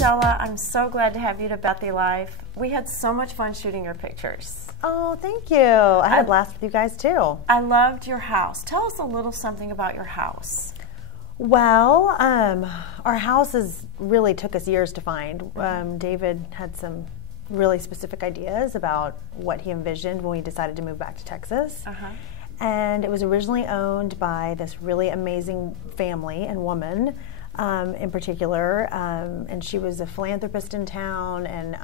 Estella. I'm so glad to have you to Bethy Life. We had so much fun shooting your pictures. Oh, thank you. I had a blast with you guys too. I loved your house. Tell us a little something about your house. Well, our house really took us years to find. David had some really specific ideas about what he envisioned when we decided to move back to Texas. And it was originally owned by this really amazing family and woman in particular, and she was a philanthropist in town and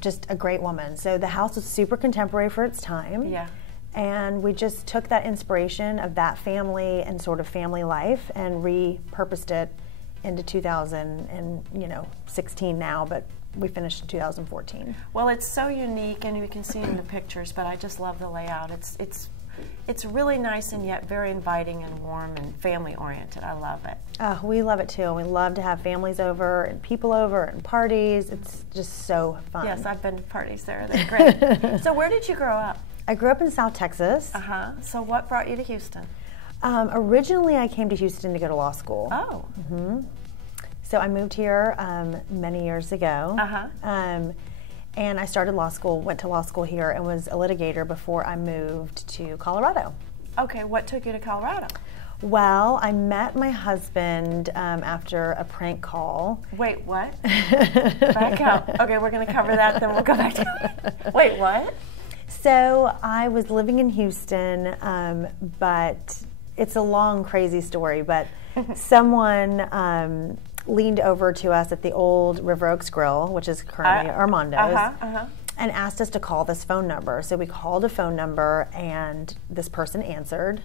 just a great woman. So the house was super contemporary for its time. Yeah. And we just took that inspiration of that family and sort of family life and repurposed it into 2016 now, but we finished in 2014. Well, it's so unique, and you can see in the pictures, but I just love the layout. It's really nice and yet very inviting and warm and family-oriented. I love it. We love it too. We love to have families over and people over and parties. It's just so fun. Yes, I've been to parties there. They're great. So where did you grow up? I grew up in South Texas. So what brought you to Houston? Originally, I came to Houston to go to law school. Oh. So I moved here many years ago. And I started law school, went to law school here, and was a litigator before I moved to Colorado. Okay, what took you to Colorado? Well, I met my husband after a prank call. Wait, what? Back up. Okay, we're going to cover that, then we'll go back to it. Wait, what? So I was living in Houston, but it's a long, crazy story, but someone leaned over to us at the old River Oaks Grill, which is currently Armando's, and asked us to call this phone number. So we called a phone number, and this person answered,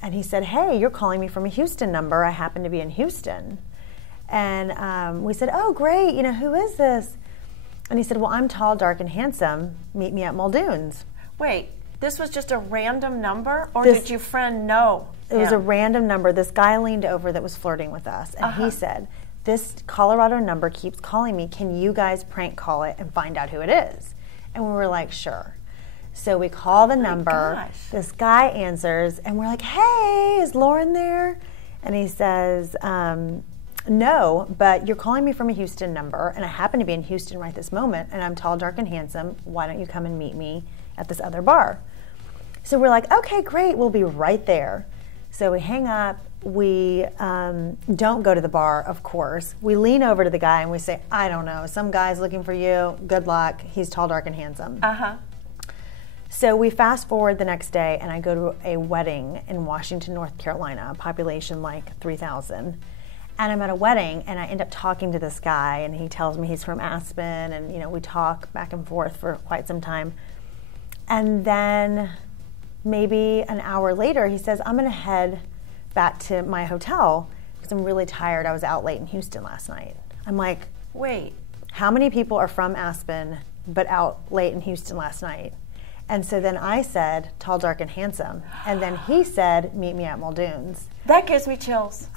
and he said, "Hey, you're calling me from a Houston number. I happen to be in Houston." And we said, "Oh, great, who is this?" And he said, "Well, I'm tall, dark, and handsome. Meet me at Muldoon's." Wait, this was just a random number, or did your friend know? It was a random number. This guy leaned over that was flirting with us, and he said, "This Colorado number keeps calling me. Can you guys prank call it and find out who it is?" And we were like, "Sure." So we call the number. This guy answers, and we're like, "Hey, is Lauren there?" And he says, "No, but you're calling me from a Houston number, and I happen to be in Houston right this moment, and I'm tall, dark, and handsome. Why don't you come and meet me at this other bar?" So we're like, "Okay, great, we'll be right there." So we hang up. We don't go to the bar, of course. We lean over to the guy and we say, "I don't know, some guy's looking for you. Good luck. He's tall, dark, and handsome." So we fast forward the next day, and I go to a wedding in Washington, North Carolina, population like 3,000. And I'm at a wedding, and I end up talking to this guy, and he tells me he's from Aspen, and we talk back and forth for quite some time. And then maybe an hour later, he says, "I'm going to head back to my hotel because I'm really tired. I was out late in Houston last night." I'm like, "Wait, how many people are from Aspen but out late in Houston last night?" And so then I said, "Tall, dark, and handsome." And then he said, "Meet me at Muldoon's." That gives me chills.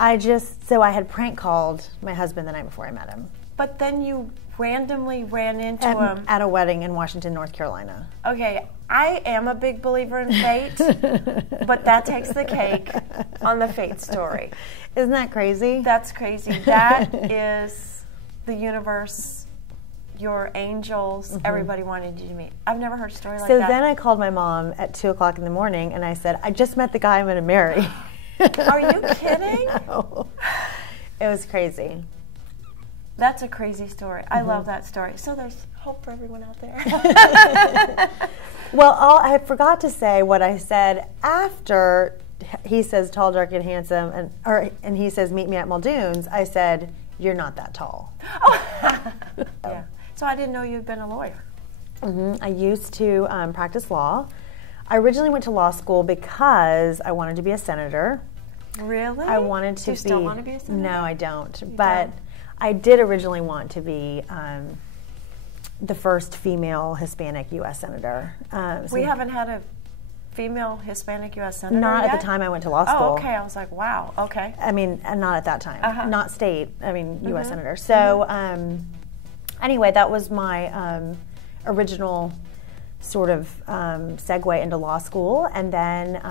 So I had prank called my husband the night before I met him. But then you randomly ran into him. At a wedding in Washington, North Carolina. Okay, I am a big believer in fate, but that takes the cake on the fate story. Isn't that crazy? That's crazy. That is the universe, your angels, everybody wanted you to meet. I've never heard a story like that. So then I called my mom at 2 o'clock in the morning, and I said, "I just met the guy I'm going to marry." Are you kidding? No. It was crazy. That's a crazy story. I love that story. So there's hope for everyone out there. Well, I forgot to say what I said after he says tall, dark, and handsome, and he says meet me at Muldoon's. I said, "You're not that tall." Yeah. So I didn't know you'd been a lawyer. I used to practice law. I originally went to law school because I wanted to be a senator. Really? I wanted to Do you still want to be a senator? No, I don't. But I did originally want to be the first female Hispanic U.S. senator. We haven't had a female Hispanic U.S. senator Not yet? at the time I went to law school. Oh, okay. I was like, wow. Okay. I mean, not at that time. Not state. I mean, U.S. senator. So anyway, that was my original sort of segue into law school, and then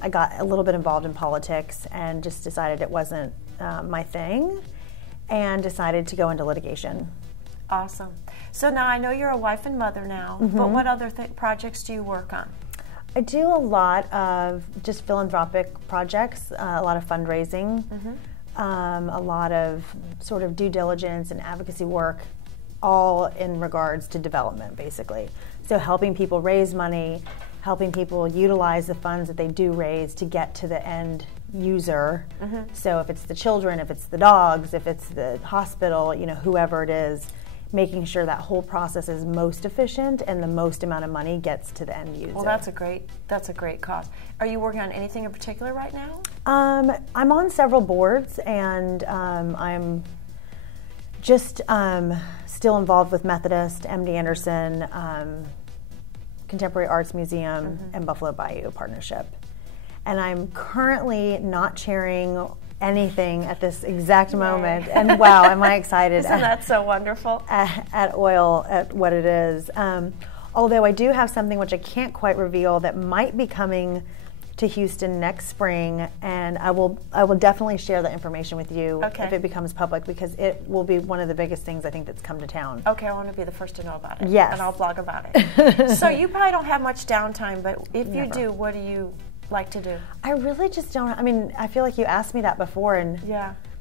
I got a little bit involved in politics and just decided it wasn't my thing. and decided to go into litigation. Awesome. So now I know you're a wife and mother now, but what other projects do you work on? I do a lot of just philanthropic projects, a lot of fundraising, a lot of sort of due diligence and advocacy work, all in regards to development, basically. So helping people raise money, helping people utilize the funds that they do raise to get to the end user. So if it's the children, if it's the dogs, if it's the hospital, you know, whoever it is, making sure that whole process is most efficient and the most amount of money gets to the end user. Well, that's a great cause. Are you working on anything in particular right now? I'm on several boards, and I'm just still involved with Methodist, MD Anderson, Contemporary Arts Museum, and Buffalo Bayou Partnership. And I'm currently not chairing anything at this exact moment, and wow, am I excited. Isn't that so wonderful? At OIL, at what it is. Although I do have something which I can't quite reveal that might be coming to Houston next spring, and I will definitely share the information with you if it becomes public, because it will be one of the biggest things I think that's come to town. Okay, I want to be the first to know about it. Yes. And I'll blog about it. So you probably don't have much downtime, but if you do, what do you like to do? I really just don't. I mean, I feel like you asked me that before, and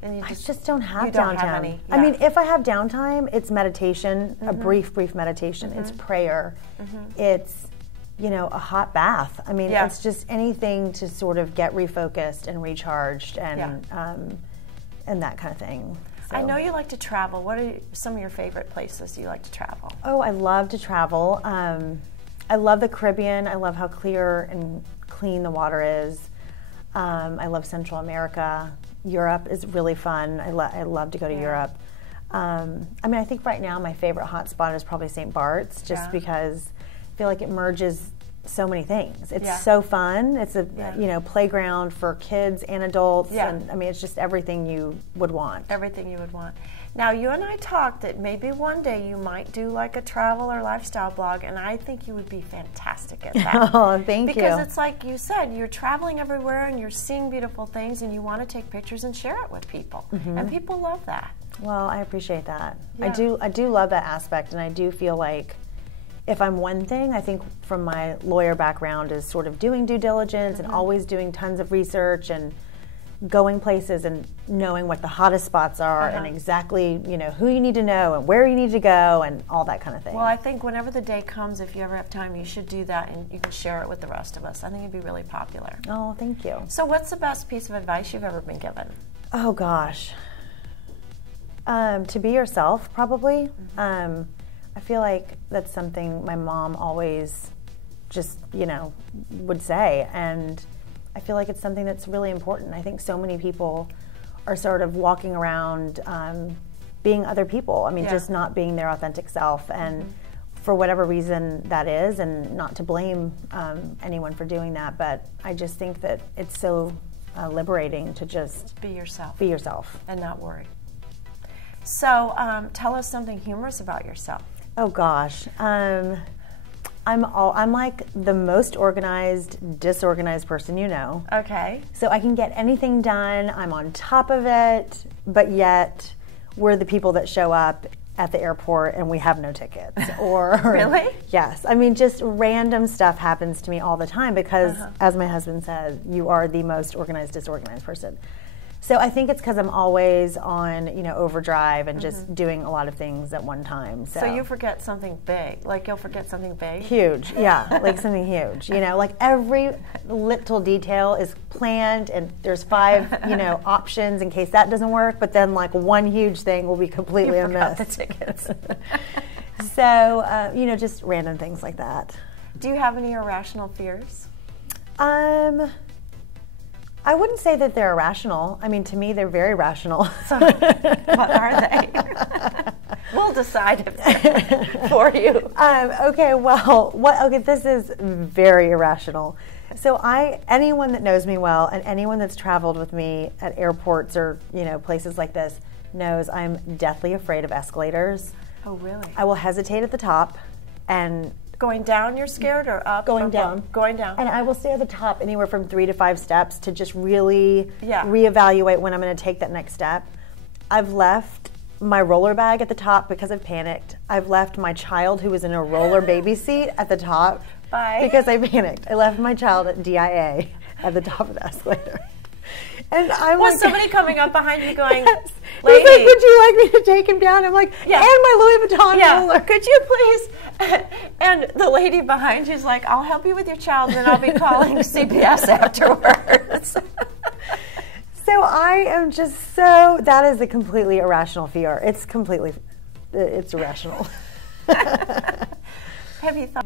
and you I just don't have you downtime. Don't have any. I mean, if I have downtime, it's meditation, a brief meditation. It's prayer. It's, you know, a hot bath. I mean, it's just anything to sort of get refocused and recharged and that kind of thing. So. I know you like to travel. What are some of your favorite places you like to travel? Oh, I love to travel. I love the Caribbean. I love how clear and clean the water is. I love Central America. Europe is really fun. I love to go to Europe. I mean, I think right now my favorite hot spot is probably St. Bart's, just because I feel like it merges so many things. It's so fun. It's a you know, playground for kids and adults, and I mean, it's just everything you would want. Everything you would want. Now, you and I talked that maybe one day you might do like a travel or lifestyle blog, and I think you would be fantastic at that. Oh, thank you. Because it's like you said, you're traveling everywhere and you're seeing beautiful things, and you want to take pictures and share it with people, and people love that. Well, I appreciate that. I do love that aspect, and I do feel like if I'm one thing, I think from my lawyer background is sort of doing due diligence and always doing tons of research and going places and knowing what the hottest spots are and exactly, you know, who you need to know and where you need to go and all that kind of thing. Well, I think whenever the day comes, if you ever have time, you should do that, and you can share it with the rest of us. I think it'd be really popular. Oh, thank you. So what's the best piece of advice you've ever been given? Oh, gosh. To be yourself, probably. I feel like that's something my mom always just, you know, would say, and I feel like it's something that's really important. I think so many people are sort of walking around being other people. I mean, just not being their authentic self, and for whatever reason that is, and not to blame anyone for doing that, but I just think that it's so liberating to just be yourself. Be yourself. And not worry. So tell us something humorous about yourself. Oh gosh, I'm like the most organized, disorganized person you know. Okay. So I can get anything done. I'm on top of it, but yet we're the people that show up at the airport and we have no tickets. Or really? Yes. I mean, just random stuff happens to me all the time because, as my husband said, you are the most organized, disorganized person. So I think it's because I'm always on, you know, overdrive and just doing a lot of things at one time. So you forget something big, like you'll forget something big? Huge, yeah, like something huge. You know, like every little detail is planned, and there's 5, you know, options in case that doesn't work. But then, like, one huge thing will be completely amiss. The tickets. So you know, just random things like that. Do you have any irrational fears? I wouldn't say that they're irrational. I mean, to me, they're very rational. So, what are they? We'll decide if they're for you. Okay, well, okay, this is very irrational. So anyone that knows me well and anyone that's traveled with me at airports or, you know, places like this knows I'm deathly afraid of escalators. Oh, really? I will hesitate at the top and... Going down, you're scared, or up? Going down. Going down. And I will stay at the top anywhere from 3 to 5 steps to just really Yeah. reevaluate when I'm going to take that next step. I've left my roller bag at the top because I've panicked. I've left my child who was in a roller baby seat at the top because I panicked. I left my child at DIA at the top of the escalator. And I'm was like, somebody coming up behind you going, yes. lady, like, would you like me to take him down? I'm like, yeah. And my Louis Vuitton roller. Could you please? And the lady behind you's like, I'll help you with your child, and then I'll be calling CPS afterwards. So I am just so, that is a completely irrational fear. It's irrational. Have you thought?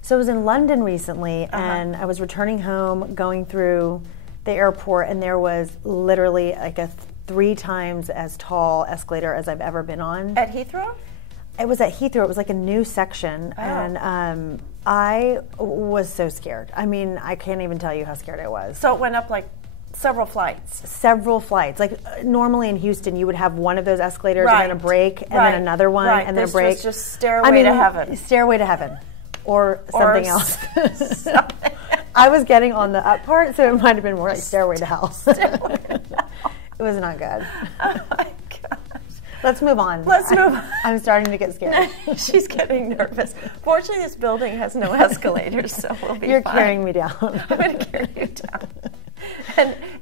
So I was in London recently, and I was returning home, going through the airport, and there was literally like a 3 times as tall escalator as I've ever been on. At Heathrow? It was at Heathrow. It was like a new section, and I was so scared. I mean, I can't even tell you how scared I was. So it went up like several flights. Several flights. Like normally in Houston, you would have one of those escalators and then a break, and then another one, and then a break. This was just Stairway to Heaven. Stairway to Heaven. Or something else. I was getting on the up part, so it might have been more like Stairway to Hell. It was not good. Oh my gosh. Let's move on. Let's move on. I'm starting to get scared. She's getting nervous. Fortunately, this building has no escalators, so we'll be You're fine. carrying me down. I'm going to carry you down.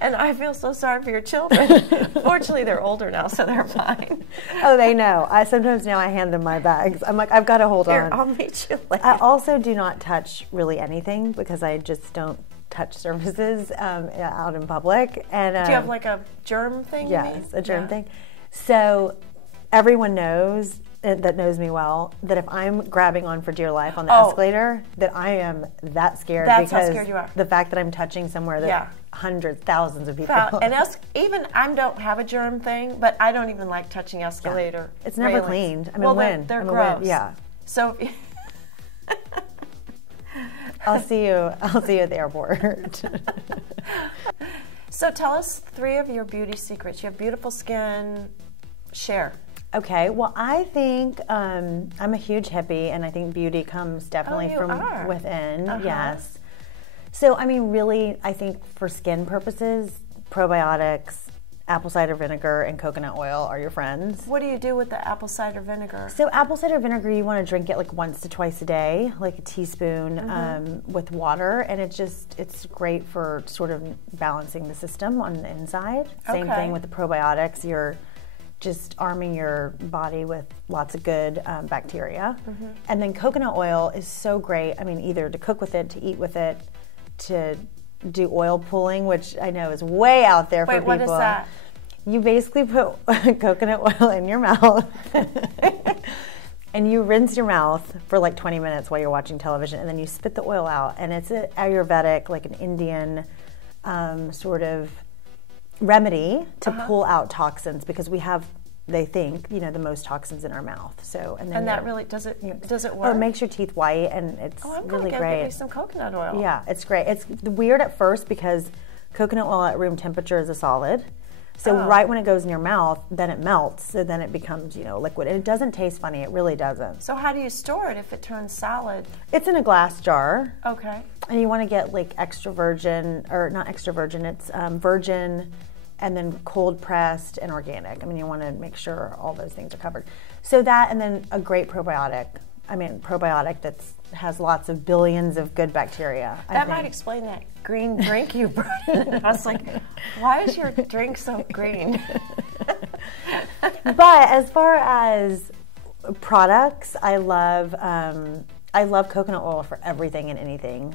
And I feel so sorry for your children. Fortunately, they're older now, so they're fine. Oh, they know. Sometimes now I hand them my bags. I'm like, I've got to hold on. I'll meet you later. I also do not touch really anything because I just don't touch surfaces out in public. And do you have like a germ thing? Yes, a germ thing. So everyone knows that knows me well that if I'm grabbing on for dear life on the escalator, that I am that scared. That's because how scared you are. The fact that I'm touching somewhere that hundreds, thousands of people. And even I don't have a germ thing, but I don't even like touching escalator. It's never railings. cleaned. I mean, well, they're gross. Yeah. So. If I'll see you at the airport. So tell us 3 of your beauty secrets. You have beautiful skin. Share. Okay, well, I think I'm a huge hippie, and I think beauty comes definitely from within. Yes. So, I mean, really, I think for skin purposes, probiotics, apple cider vinegar, and coconut oil are your friends. What do you do with the apple cider vinegar? So, apple cider vinegar, you want to drink it like once to twice a day, like a teaspoon with water, and it's great for sort of balancing the system on the inside. Same thing with the probiotics. You're just arming your body with lots of good bacteria. And then coconut oil is so great. I mean, either to cook with it, to eat with it, to do oil pulling, which I know is way out there for people. Wait, what is that? You basically put coconut oil in your mouth and you rinse your mouth for like 20 minutes while you're watching television, and then you spit the oil out. And it's an Ayurvedic, like an Indian sort of remedy to pull out toxins, because we have, they think, the most toxins in our mouth. So and that really does it work? Oh, it makes your teeth white, and it's I'm really gonna great. Get me some coconut oil. Yeah, it's great. It's weird at first because coconut oil at room temperature is a solid. So right when it goes in your mouth, then it melts. So then it becomes, liquid. And it doesn't taste funny. It really doesn't. So how do you store it if it turns solid? It's in a glass jar. Okay. And you want to get like extra virgin, or not extra virgin, it's virgin, and then cold pressed and organic. I mean, you want to make sure all those things are covered. So that, and then a great probiotic. I mean, probiotic that has lots of billions of good bacteria. That might explain that green drink you brought in. I was like, why is your drink so green? But as far as products, I love coconut oil for everything and anything.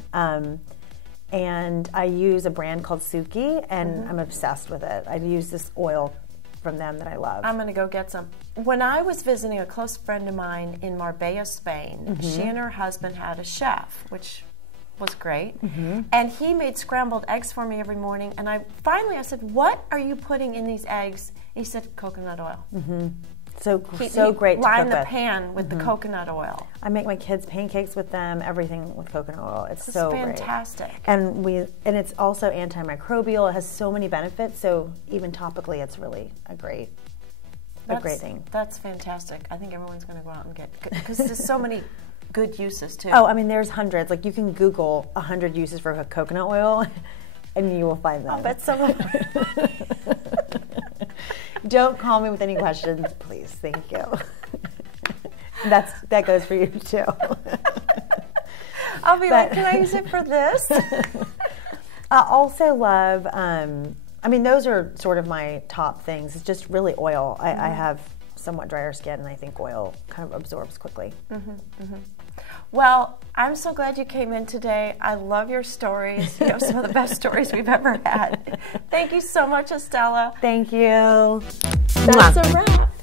And I use a brand called Suki, and I'm obsessed with it. I use this oil from them that I love. I'm going to go get some. When I was visiting a close friend of mine in Marbella, Spain, she and her husband had a chef, which was great. And he made scrambled eggs for me every morning. And I said, "What are you putting in these eggs?" And he said, "Coconut oil." So great to cook line the with. pan with the coconut oil. I make my kids pancakes with them, everything with coconut oil. It's so fantastic. Great. And it's also antimicrobial. It has so many benefits. So even topically, it's really a great thing. That's fantastic. I think everyone's going to go out and get, because there's so many good uses too. Oh, I mean, there's hundreds. Like you can Google 100 uses for coconut oil, and you will find them. I'll bet some of them. don't call me with any questions, please. Thank you. That goes for you too. I'll be like, can I use it for this? I also love, I mean, those are sort of my top things. It's just really oil. I have somewhat drier skin, and I think oil kind of absorbs quickly. Well, I'm so glad you came in today. I love your stories. You have some of the best stories we've ever had. Thank you so much, Estella. Thank you. That's a wrap.